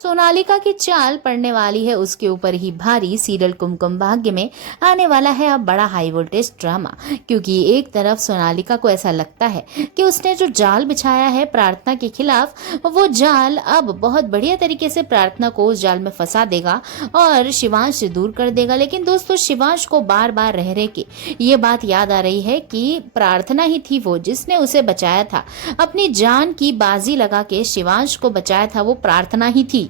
सोनालिका की चाल पड़ने वाली है उसके ऊपर ही भारी। सीरियल कुमकुम भाग्य में आने वाला है अब बड़ा हाई वोल्टेज ड्रामा, क्योंकि एक तरफ सोनालिका को ऐसा लगता है कि उसने जो जाल बिछाया है प्रार्थना के खिलाफ, वो जाल अब बहुत बढ़िया तरीके से प्रार्थना को उस जाल में फंसा देगा और शिवांश से दूर कर देगा। लेकिन दोस्तों, शिवांश को बार बार रह रहे के ये बात याद आ रही है कि प्रार्थना ही थी वो जिसने उसे बचाया था। अपनी जान की बाजी लगा के शिवांश को बचाया था वो प्रार्थना ही थी।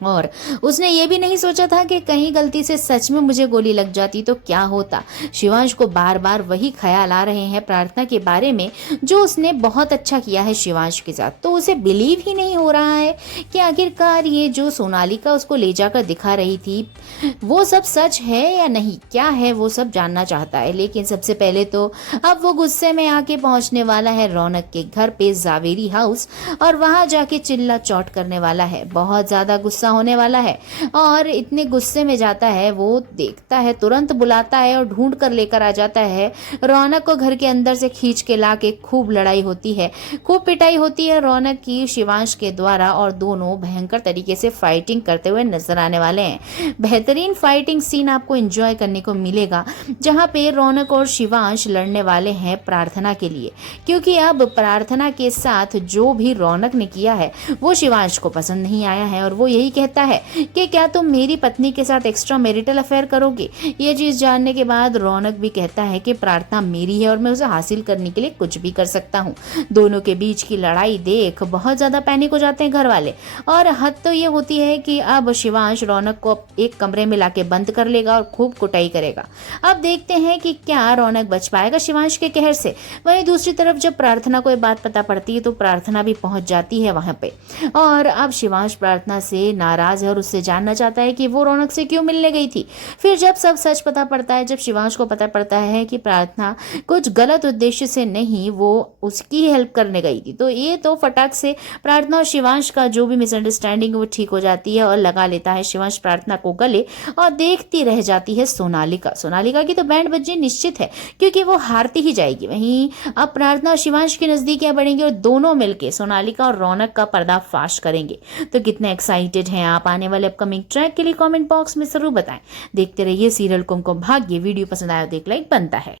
और उसने ये भी नहीं सोचा था कि कहीं गलती से सच में मुझे गोली लग जाती तो क्या होता। शिवांश को बार बार वही ख्याल आ रहे हैं प्रार्थना के बारे में, जो उसने बहुत अच्छा किया है शिवांश के साथ। तो उसे बिलीव ही नहीं हो रहा है कि आखिरकार ये जो सोनालिका उसको ले जाकर दिखा रही थी वो सब सच है या नहीं, क्या है वो सब जानना चाहता है। लेकिन सबसे पहले तो अब वो गुस्से में आके पहुंचने वाला है रौनक के घर पे, जावेरी हाउस, और वहां जाके चिल्ला चौट करने वाला है। बहुत ज्यादा गुस्सा होने वाला है और इतने गुस्से में जाता है, वो देखता है, तुरंत बुलाता है और ढूंढ कर लेकर आ जाता है रौनक को। घर के अंदर से खींच के ला के खूब लड़ाई होती है, खूब पिटाई होती है रौनक की शिवांश के द्वारा, और दोनों भयंकर तरीके से फाइटिंग करते हुए नजर आने वाले हैं। बेहतरीन फाइटिंग सीन आपको एंजॉय करने को मिलेगा, जहां पे रौनक और शिवांश लड़ने वाले हैं प्रार्थना के लिए, क्योंकि अब प्रार्थना के साथ जो भी रौनक ने किया है वो शिवांश को पसंद नहीं आया है और वो यही कहता है कि क्या तुम मेरी पत्नी के साथ एक्स्ट्रा मैरिटल अफेयर करोगे। ये चीज जानने के बाद रौनक भी कहता है कि प्रार्थना मेरी है और मैं उसे हासिल करने के लिए कुछ भी कर सकता हूँ। दोनों के बीच की लड़ाई देख बहुत ज्यादा पैनिक हो जाते हैं घर वाले, और हद तो ये होती है कि अब शिवांश रौनक को एक कमरे में लाके बंद कर लेगा और खूब कुटाई करेगा। अब देखते हैं कि क्या रौनक बच पाएगा शिवांश के कहर से। वहीं दूसरी तरफ जब प्रार्थना को ये बात पता पड़ती है तो प्रार्थना भी पहुंच जाती है वहां पे, और अब शिवांश प्रार्थना से नाराज है और उससे जानना चाहता है कि वो रौनक से क्यों मिलने गई थी। फिर जब सब सच पता पड़ता है, जब शिवांश को पता पड़ता है कि प्रार्थना कुछ गलत उद्देश्य से नहीं, वो उसकी हेल्प करने गई थी, तो ये तो फटाक से प्रार्थना और शिवांश का जो भी मिसअंडरस्टैंडिंग वो ठीक हो जाती है और लगा लेता है शिवांश प्रार्थना को गले, और देखती रह जाती है सोनालिका। सोनालिका की तो बैंड बजी निश्चित है, क्योंकि वो हारती ही जाएगी। वहीं अब प्रार्थना और शिवांश की नजदीकियां बढ़ेंगी और दोनों मिलकर सोनालिका और रौनक का पर्दाफाश करेंगे। तो कितने एक्साइटेड हैं आप आने वाले अपकमिंग ट्रैक के लिए? कमेंट बॉक्स में जरूर बताएं। देखते रहिए सीरियल कुमकुम भाग्य। वीडियो पसंद आया तो एक लाइक बनता है।